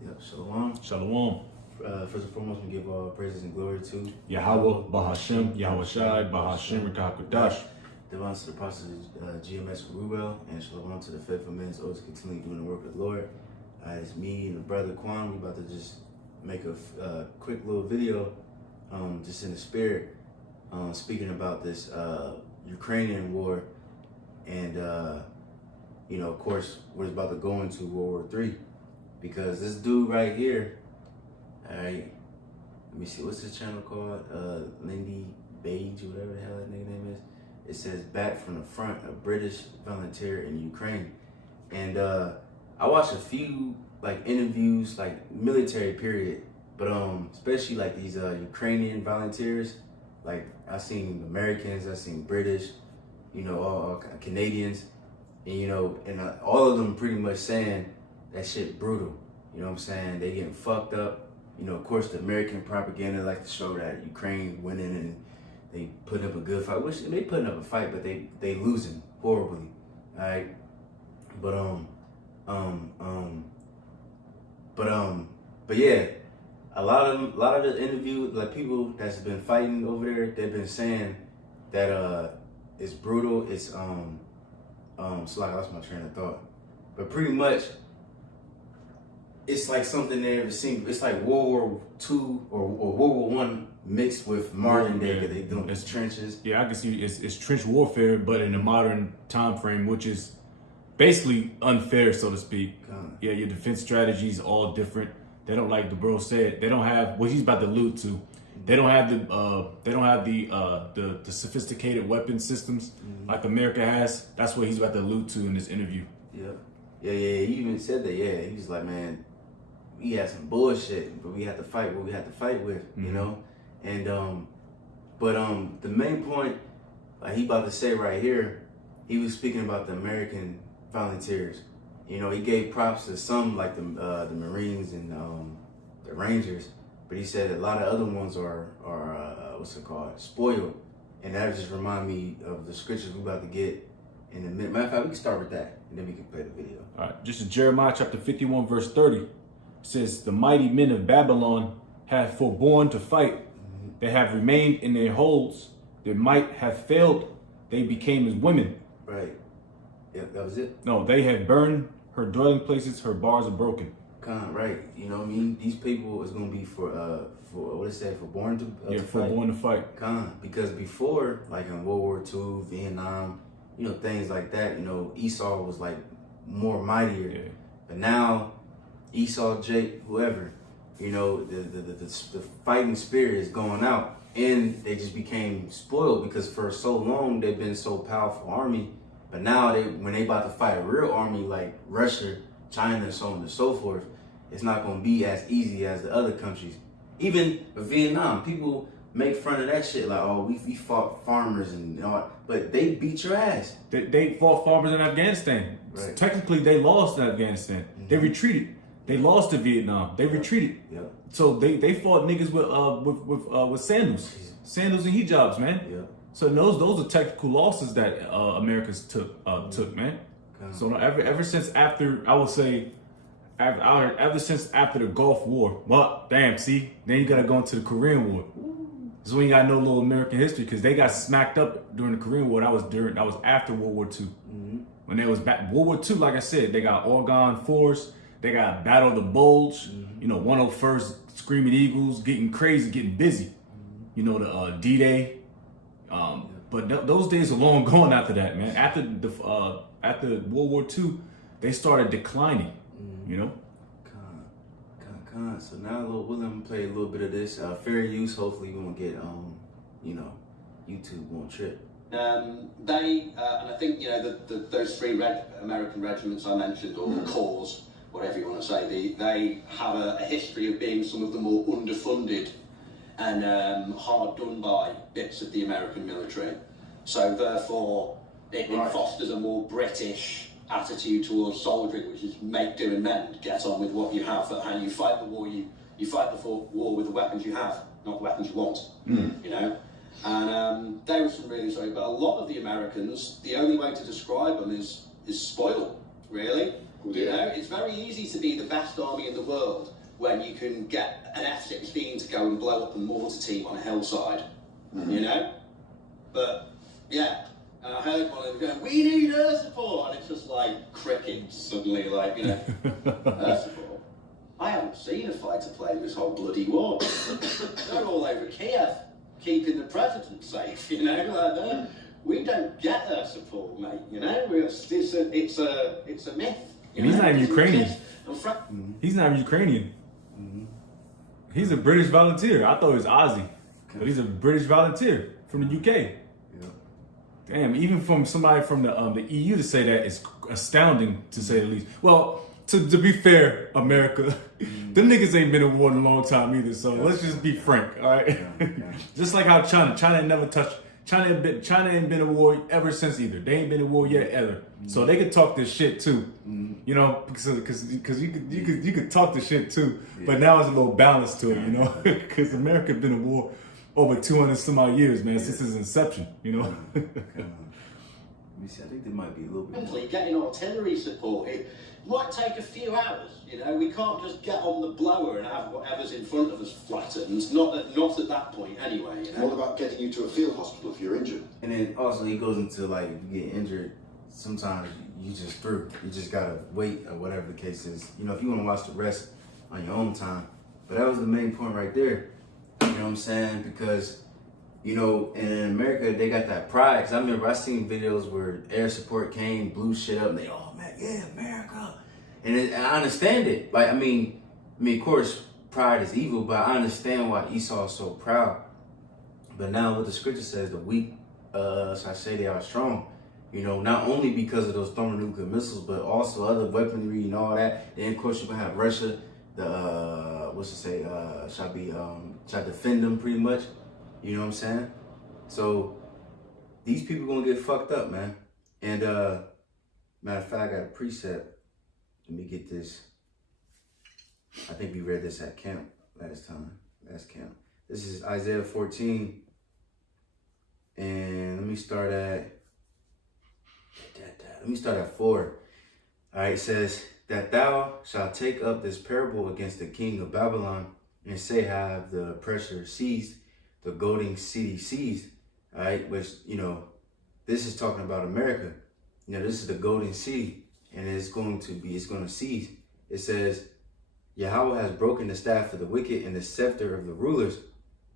Yep, shalom. Shalom. First and foremost, we give all praises and glory to Yahweh, Bahashem, Yahweh Shai, Bahashem, Rakakudash. Divine to the Apostle GMS Ruel, and shalom to the faithful men who always continue doing the work of the Lord. It's me and the brother Quan. We about to just make a quick little video, just in the spirit, speaking about this Ukrainian war, and of course, we're about to go into World War III, because this dude right here, all right, let me see, what's his channel called? Lindy Page, or whatever the hell that nigga name is. It says "Back from the Front," a British volunteer in Ukraine. And I watched a few like interviews, like military period, but especially like these Ukrainian volunteers. Like I seen Americans, I seen British, all Canadians, and all of them pretty much saying that shit brutal. You know what I'm saying? They getting fucked up. Of course, the American propaganda like to show that Ukraine winning and they putting up a good fight, which they putting up a fight, but they losing horribly. All right, but yeah, a lot of the interview, like people that's been fighting over there, they've been saying that it's brutal. It's so like I lost my train of thought, but pretty much it's like something they ever seen. It's like World War II or World War One mixed with modern day. They doing it's trenches. Yeah, I can see it's trench warfare, but in a modern time frame, which is basically unfair, so to speak. Yeah, your defense strategies all different. They don't, like the bro said, they don't have what he's about to allude to. They don't have the sophisticated weapon systems like America has. That's what he's about to allude to in this interview. Yeah. He even said that. Yeah, he was like, man, we had some bullshit, but we had to fight what we had to fight with, And the main point, like he about to say right here, he was speaking about the American volunteers. He gave props to some, like the Marines and the Rangers, but he said a lot of other ones are spoiled, and that just remind me of the scriptures we about to get in a minute. Matter of fact, we can start with that, and then we can play the video. All right, this is Jeremiah chapter 51, verse 30. It says, "The mighty men of Babylon have forborne to fight. They have remained in their holes. Their might hath failed. They became as women." Right. Yeah, that was it. No, they have burned her dwelling places. Her bars are broken. Right. You know what I mean? These people is gonna be for what it say, for born to born to fight. Because before, like in World War II, Vietnam, things like that. Esau was like more mightier. Yeah. But now, Esau, Jake, whoever, the fighting spirit is going out, and they just became spoiled because for so long they've been so powerful army. But now when they about to fight a real army like Russia, China, so on and so forth, it's not going to be as easy as the other countries. Even Vietnam, people make fun of that shit like, oh, we fought farmers and all, but they beat your ass. They fought farmers in Afghanistan. Right. Technically, they lost in Afghanistan. They retreated. They lost to Vietnam. They retreated. Yeah. So they fought niggas with sandals, sandals and hijabs, man. Yeah. So those are technical losses that Americans took, man. So ever since after, I would say, ever since after the Gulf War, well, damn, see, then you gotta go into the Korean War. This is when you gotta know a little American history, because they got smacked up during the Korean War. That was after World War II. When they was back, World War II, like I said, they got Oregon Force, they got Battle of the Bulge, 101st Screaming Eagles, getting crazy, getting busy. The D-Day. But those days are long gone after that, man. After World War II, they started declining, So now we're gonna play a little bit of this. Fair use, hopefully we won't get, YouTube won't trip. And I think, those three American regiments I mentioned, or corps, whatever you want to say, they have a history of being some of the more underfunded and hard done by bits of the American military. So therefore, it fosters a more British attitude towards soldiering, which is make, do and mend, get on with what you have, and you fight the war, you fight the war with the weapons you have, not the weapons you want, And they were some really sorry, but a lot of the Americans, the only way to describe them is spoiled, really. You know, it's very easy to be the best army in the world when you can get an F-16 to go and blow up a mortar team on a hillside. You know? But, yeah. And I heard one of them going, we need air support! And it's just like crickets suddenly, like, you know, air support? I haven't seen a fighter plane this whole bloody war. They're all over Kiev, keeping the president safe, you know? Like, we don't get air support, mate, you know? It's a myth. And he's not even Ukrainian. He's not even Ukrainian. He's a British volunteer. I thought he was Aussie, but he's a British volunteer from the UK. Yeah. Damn, even from somebody from the EU to say that is astounding, to say the least. Well, to be fair, America, them niggas ain't been in war in a long time either. So let's just be frank, all right? Just like how China never touched. China ain't been in war ever since either. They ain't been in war yet ever. So they could talk this shit too, you know, because you could talk the shit too. But now it's a little balance to it, you know, because America been in war over 200 some odd years, man, since its inception, you know. Let me see. I think there might be a little bit more. Getting artillery support, it might take a few hours. You know, we can't just get on the blower and have whatever's in front of us flattened. Not at that point, anyway. You know? What about getting you to a field hospital if you're injured? And then also he goes into like, if you get injured, sometimes you just through. You just gotta wait or whatever the case is. You know, if you want to watch the rest on your own time. But that was the main point right there. You know what I'm saying? Because, you know, in America, they got that pride. Because I remember I seen videos where air support came, blew shit up, and they, oh man, yeah, America. And I understand it. Like, I mean, of course, pride is evil, but I understand why Esau is so proud. But now what the scripture says, the weak, shall say they are strong. You know, not only because of those thermonuclear missiles, but also other weaponry and all that. Then, of course, you're going to have Russia, shall defend them pretty much. You know what I'm saying? So, these people going to get fucked up, man. And, matter of fact, I got a precept. Let me get this. I think we read this at camp last camp. This is Isaiah 14. And let me start at 4. All right, it says, that thou shalt take up this parable against the king of Babylon and say, have the oppressor seized, the golden city seized. All right, which, you know, this is talking about America. You know, this is the golden city, and it's going to seize. It says, Yahweh has broken the staff of the wicked and the scepter of the rulers.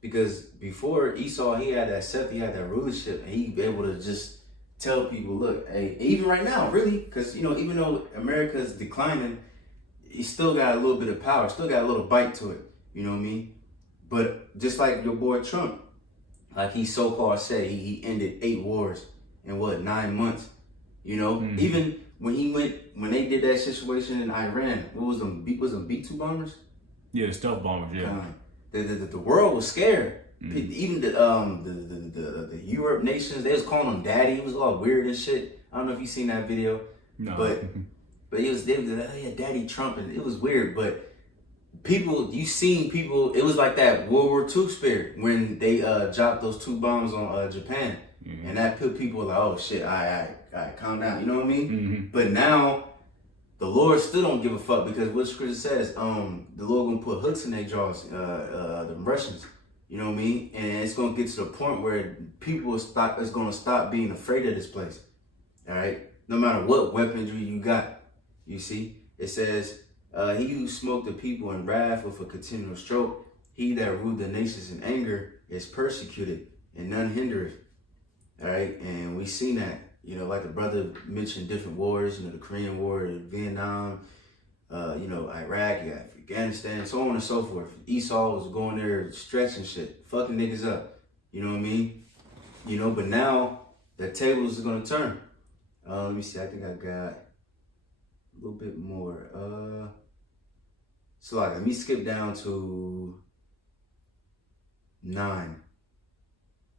Because before Esau, he had that scepter, he had that rulership, and he be able to just tell people, look, hey, even right now, really, because, you know, even though America is declining, he still got a little bit of power, still got a little bite to it, you know what I mean? But just like your boy Trump, like he so-called said, he ended 8 wars in 9 months, you know? Even when they did that situation in Iran, what was them B-2 bombers? Yeah, the stealth bombers, yeah. The world was scared. Even the Europe nations, they was calling him daddy. It was all weird and shit. I don't know if you seen that video. No. But they was like, oh yeah, Daddy Trump, and it was weird. But you seen people, it was like that World War II spirit when they dropped those 2 bombs on Japan. And that put people like, oh shit, all right, calm down. You know what I mean? But now the Lord still don't give a fuck, because what scripture says, the Lord gonna put hooks in their jaws, the Russians. You know what I mean? And it's gonna get to the point where people is gonna stop being afraid of this place. All right? No matter what weaponry you got. You see? It says, he who smote the people in wrath with a continual stroke, he that ruled the nations in anger is persecuted, and none hindereth. All right? And we seen that. You know, like the brother mentioned different wars, you know, the Korean War, Vietnam, you know, Iraq, you got Afghanistan, so on and so forth. Esau was going there stretching shit, fucking niggas up. You know what I mean? You know, but now the tables are gonna turn. Let me see, I think I got a little bit more. So like, let me skip down to 9.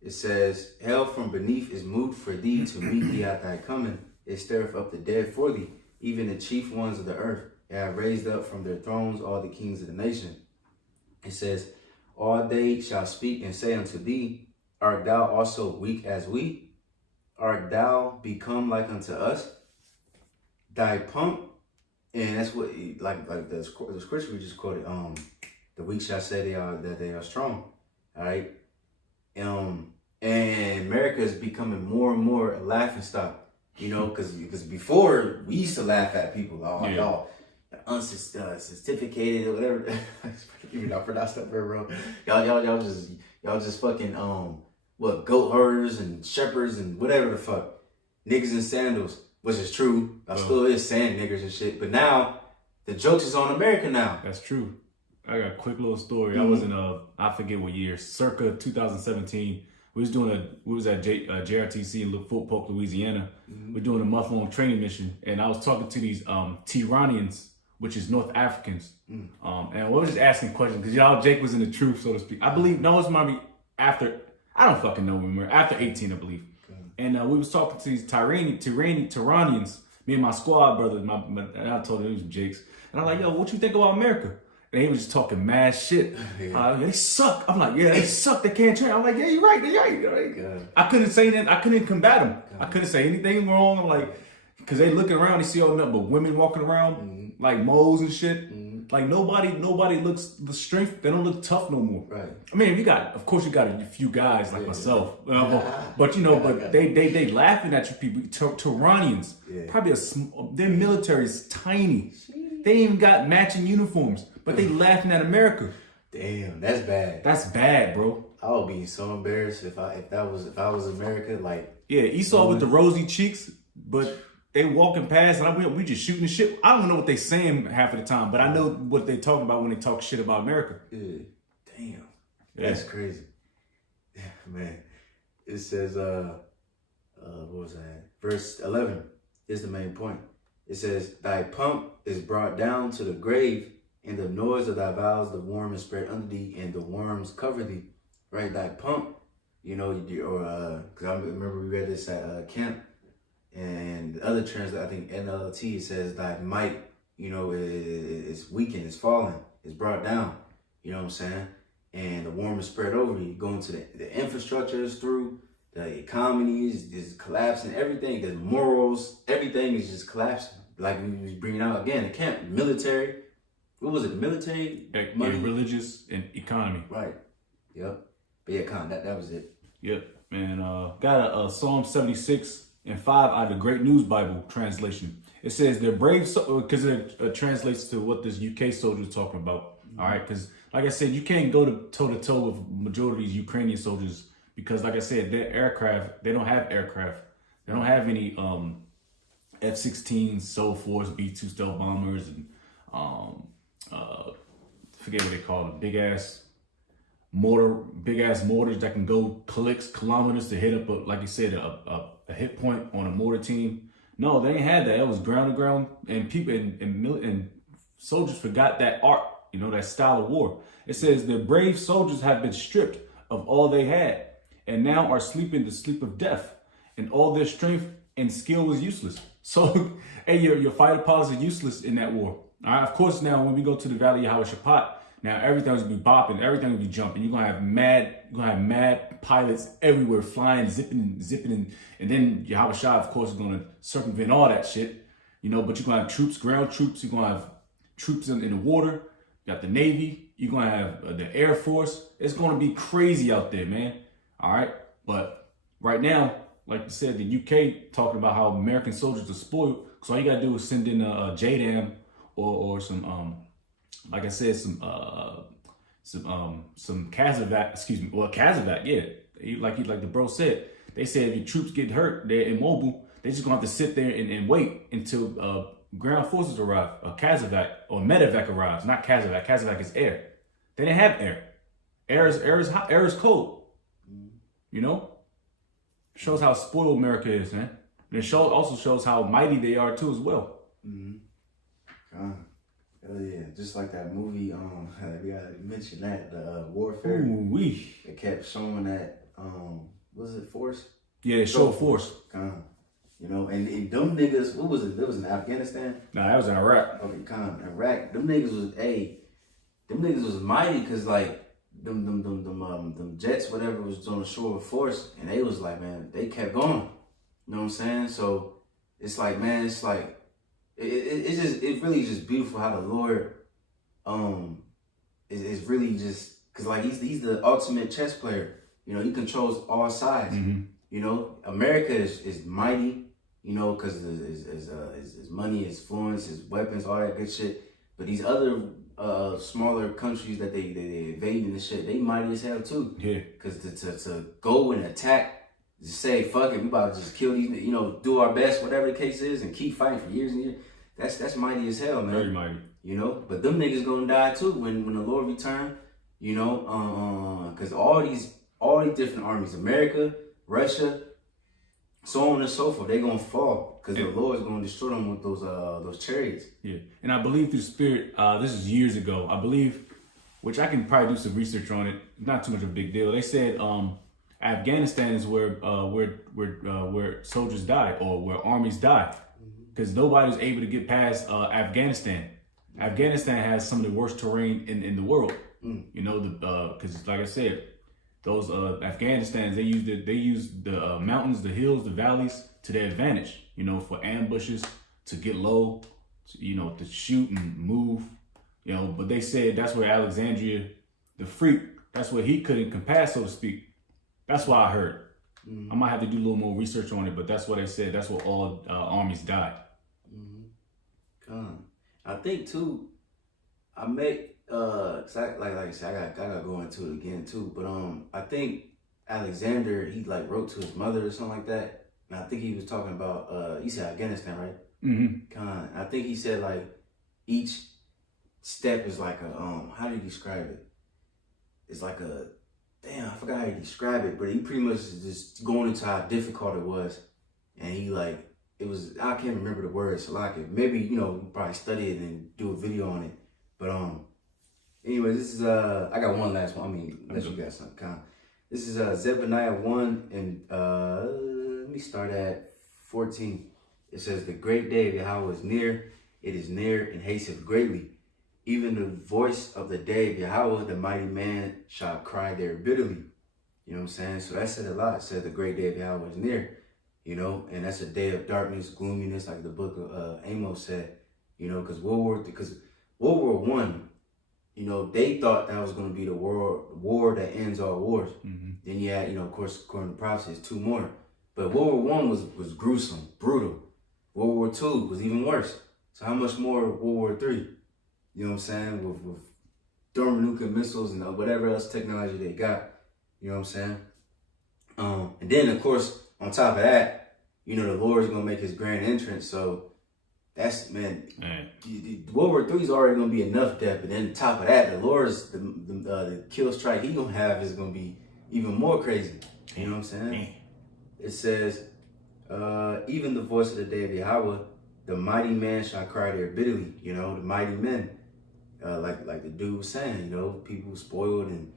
It says, hell from beneath is moved for thee to meet thee at thy coming. It stirreth up the dead for thee, even the chief ones of the earth. They have raised up from their thrones all the kings of the nation. It says, all they shall speak and say unto thee, art thou also weak as we? Art thou become like unto us? Thy pomp And that's what, like the scripture we just quoted, the weak shall say that they are strong, all right? And America is becoming more and more a laughing stock, you know, because before we used to laugh at people, y'all unsophisticated or whatever. Even I pronounced that very wrong. Y'all just fucking goat herders and shepherds and whatever the fuck, niggas in sandals, which is true. I still is saying niggers and shit, but now the jokes is on America now. That's true. I got a quick little story. I was in I forget what year, circa 2017. We was at JRTC in Fort Polk, Louisiana. We're doing a month-long training mission, and I was talking to these Tiranians, which is North Africans, and we were just asking questions because y'all Jake was in the truth, so to speak. I believe it might be after, I don't fucking know when we were after 18, I believe. Okay. And we was talking to these Tiranians, me and my squad brothers. And I told them it was Jake's, and I'm like, yo, what you think about America? And he was just talking mad shit. They suck. I'm like, yeah, they suck. They can't train. I'm like, yeah, you're right. You're right. I couldn't say that. I couldn't combat them. I couldn't say anything wrong. I'm like, because they looking around, they see all nothing but women walking around like moles and shit. Like nobody looks the strength. They don't look tough no more. Right. I mean, of course you got a few guys like myself, but they laughing at you people. Turanians, probably their military is tiny. They ain't even got matching uniforms, but they laughing at America. Damn, that's bad. That's bad, bro. I would be so embarrassed if I was America. Like, yeah, Esau with the rosy cheeks, but they walking past and we just shooting the shit. I don't know what they saying half of the time, but I know what they talking about when they talk shit about America. Yeah. Damn, that's crazy. Yeah, man. It says, what was that? Verse 11 is the main point. It says, thy pomp is brought down to the grave, and the noise of thy vows, the worm is spread under thee, and the worms cover thee. Right? Thy pomp, you know, because I remember we read this at camp, and the other translation, I think NLT, says thy might, you know, is weakened, is fallen, is brought down. You know what I'm saying? And the worm is spread over you. Going to the infrastructure is through, the economy is collapsing, everything, the morals, everything is just collapsing. Like we was bringing out again, the camp, military. What was it? Military, money, religious, and economy. Right. Yep. But yeah, that was it. Yep. Man, got a Psalm 76 and 5 out of the Great News Bible translation. It says they're brave, because it translates to what this UK soldier is talking about. All right, because like I said, you can't go toe to toe with majority of these Ukrainian soldiers because, like I said, their aircraft, they don't have aircraft. They don't have any F-16s, Soul-Force, B-2 stealth bombers, and forget what they call them, big ass mortars that can go kilometers to hit up, like you said, a hit point on a mortar team. No, they ain't had that. It was ground to ground, and people and soldiers forgot that art, you know, that style of war. It says the brave soldiers have been stripped of all they had, and now are sleeping the sleep of death, and all their strength and skill was useless. So, hey, your fighter pilots are useless in that war. All right, of course, now when we go to the Valley of Yehoshaphat, now everything's gonna be bopping, everything will be jumping. You're gonna have mad pilots everywhere, flying, zipping, and then Yehoshaphat, of course, is gonna circumvent all that shit, you know. But you're gonna have troops, ground troops. You're gonna have troops in the water. You got the Navy. You're gonna have the Air Force. It's gonna be crazy out there, man. All right, but right now, like you said, the UK talking about how American soldiers are spoiled. So all you gotta do is send in a JDAM or some like I said, some Casevac, Casevac, yeah. Like the bro said, they said if your troops get hurt, they're immobile. They just gonna have to sit there and wait until ground forces arrive. Casevac or Medevac arrives, not Casevac. Casevac is air. They didn't have air. Air is hot. Air is cold. You know, shows how spoiled America is, man. And it also shows how mighty they are too, as well. Hell yeah, just like that movie, we gotta mention that, the Warfare. Ooh-wee. It kept showing that, was it Force? Yeah, it showed Force. You know, and them niggas, what was it? That was in Afghanistan? Nah, that was in Iraq. Okay, Iraq. Them niggas was mighty, cause like, them jets, whatever, was on the shore of Force, and they was like, man, they kept going. You know what I'm saying? So, it's like, man, it's It's really just beautiful how the Lord is really just, because like he's the ultimate chess player. You know, he controls all sides. You know, America is mighty, you know, because his money, his influence, his weapons, all that good shit. But these other smaller countries that they invading and shit, they mighty as hell too. Yeah. Because to go and attack, just say fuck it, we about to just kill these, you know, do our best, whatever the case is, and keep fighting for years and years. That's mighty as hell, man. Very mighty. You know, but them niggas gonna die too when the Lord return. You know, because all these different armies, America, Russia, so on and so forth, they gonna fall because the Lord's gonna destroy them with those chariots. Yeah, and I believe through Spirit. This is years ago. I believe, which I can probably do some research on it. Not too much of a big deal. They said Afghanistan is where soldiers die or where armies die, because nobody's able to get past Afghanistan. Afghanistan has some of the worst terrain in the world. You know, because like I said, those Afghanistans, they use the mountains, the hills, the valleys to their advantage. You know, for ambushes, to get low, you know, to shoot and move. You know, but they said that's where Alexandria, the freak, that's where he couldn't compass, so to speak. That's what I heard. I might have to do a little more research on it, but that's what they said. That's where all armies died. I think too, I make cause like I said, I gotta go into it again too. But I think Alexander, he like wrote to his mother or something like that, and I think he was talking about you said Afghanistan, right? I think he said like each step is like a how do you describe it? It's like a damn, I forgot how he described it, but he pretty much is just going into how difficult it was, and he like. It was, I can't remember the words, so like maybe, you know, probably study it and do a video on it. But anyway, this is I got one last one. I mean, unless you got something kind. This is Zephaniah 1 and let me start at 14. It says, the great day of Yahweh is near, it is near and hasteth greatly. Even the voice of the day of Yahweh, the mighty man shall cry there bitterly. You know what I'm saying? So that said a lot. It said the great day of Yahweh is near. You know, and that's a day of darkness, gloominess, like the book of Amos said. You know, because World War I, you know, they thought that was going to be the war that ends all wars. Then you had, you know, of course, according to prophecy, it's 2 more. But World War I was gruesome, brutal. World War II was even worse. So how much more World War III? You know what I'm saying? With thermonuclear missiles and whatever else technology they got. You know what I'm saying? And then, of course, on top of that, you know, the Lord's going to make his grand entrance. So that's, man. World War III is already going to be enough death. But then on top of that, the Lord's, the kill strike he going to have is going to be even more crazy. You know what I'm saying? It says, even the voice of the day of Yahweh, the mighty man shall cry there bitterly. You know, the mighty men, like the dude was saying, you know, people spoiled and,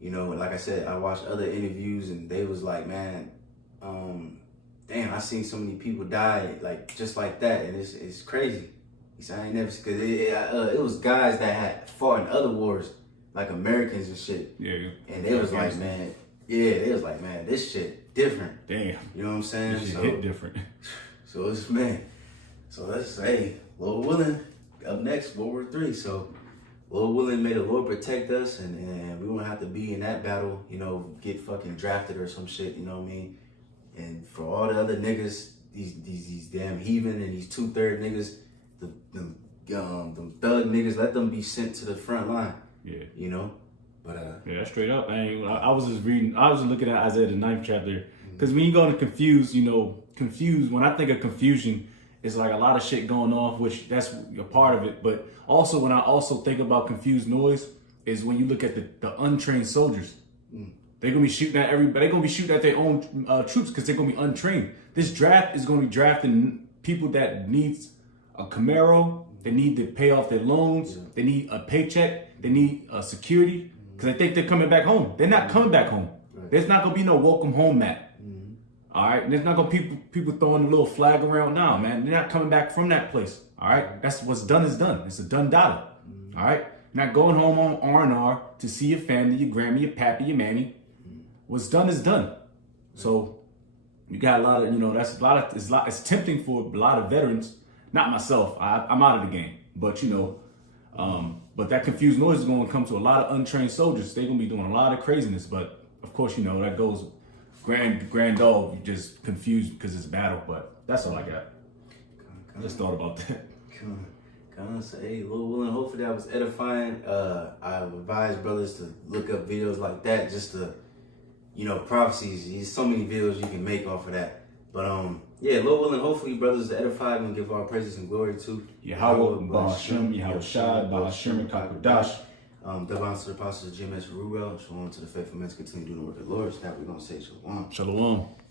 you know, like I said, I watched other interviews and they was like, man, damn, I seen so many people die like just like that, and it's crazy. He said I ain't never, cause it was guys that had fought in other wars, like Americans and shit. Yeah. And they was like, man, they was like, man, this shit different. Damn. You know what I'm saying? This shit hit different. So it's man. So let's say, Lord willing, up next World War III. So Lord willing, may the Lord protect us, and we won't have to be in that battle. You know, get fucking drafted or some shit. You know what I mean? And for all the other niggas, these damn heathen and these 2/3 niggas, them thug niggas, let them be sent to the front line. Yeah. You know? But yeah, that's straight up. I was just looking at Isaiah the 9th chapter. Because when you go to confused, when I think of confusion, it's like a lot of shit going on, which that's a part of it. But also when I also think about confused noise is when you look at the untrained soldiers. They're going to be shooting at everybody. They're going to be shooting at their own troops because they're going to be untrained. This draft is going to be drafting people that needs a Camaro. They need to pay off their loans. Yeah. They need a paycheck. They need security because they think they're coming back home. They're not coming back home. Right. There's not going to be no welcome home mat. All right? And there's not going to be people throwing a little flag around. No, man. They're not coming back from that place. All right? That's what's done is done. It's a done data. All right? You're not going home on R&R to see your family, your grandma, your pappy, your mammy. What's done is done. So you got a lot of, that's it's tempting for a lot of veterans not myself. I'm out of the game, but but that confused noise is going to come to a lot of untrained soldiers. They're going to be doing a lot of craziness, but of course, that goes grand dog. You just confused because it's battle, but that's all I got. I just thought about that. So, hey, Lord willing, hopefully that was edifying. I advise brothers to look up videos like that, just to, prophecies. There's so many videos you can make off of that. But yeah, Lord willing, hopefully brothers are edified and give all praises and glory to Yahweh, Ba'ashem, Yahweh Shai, Ba'ashem, and Kakodash. Devon to the apostles of GMS Ruel. Shalom to the faithful men. Continue doing the work of the Lord. So that we're going to say shalom. Shalom.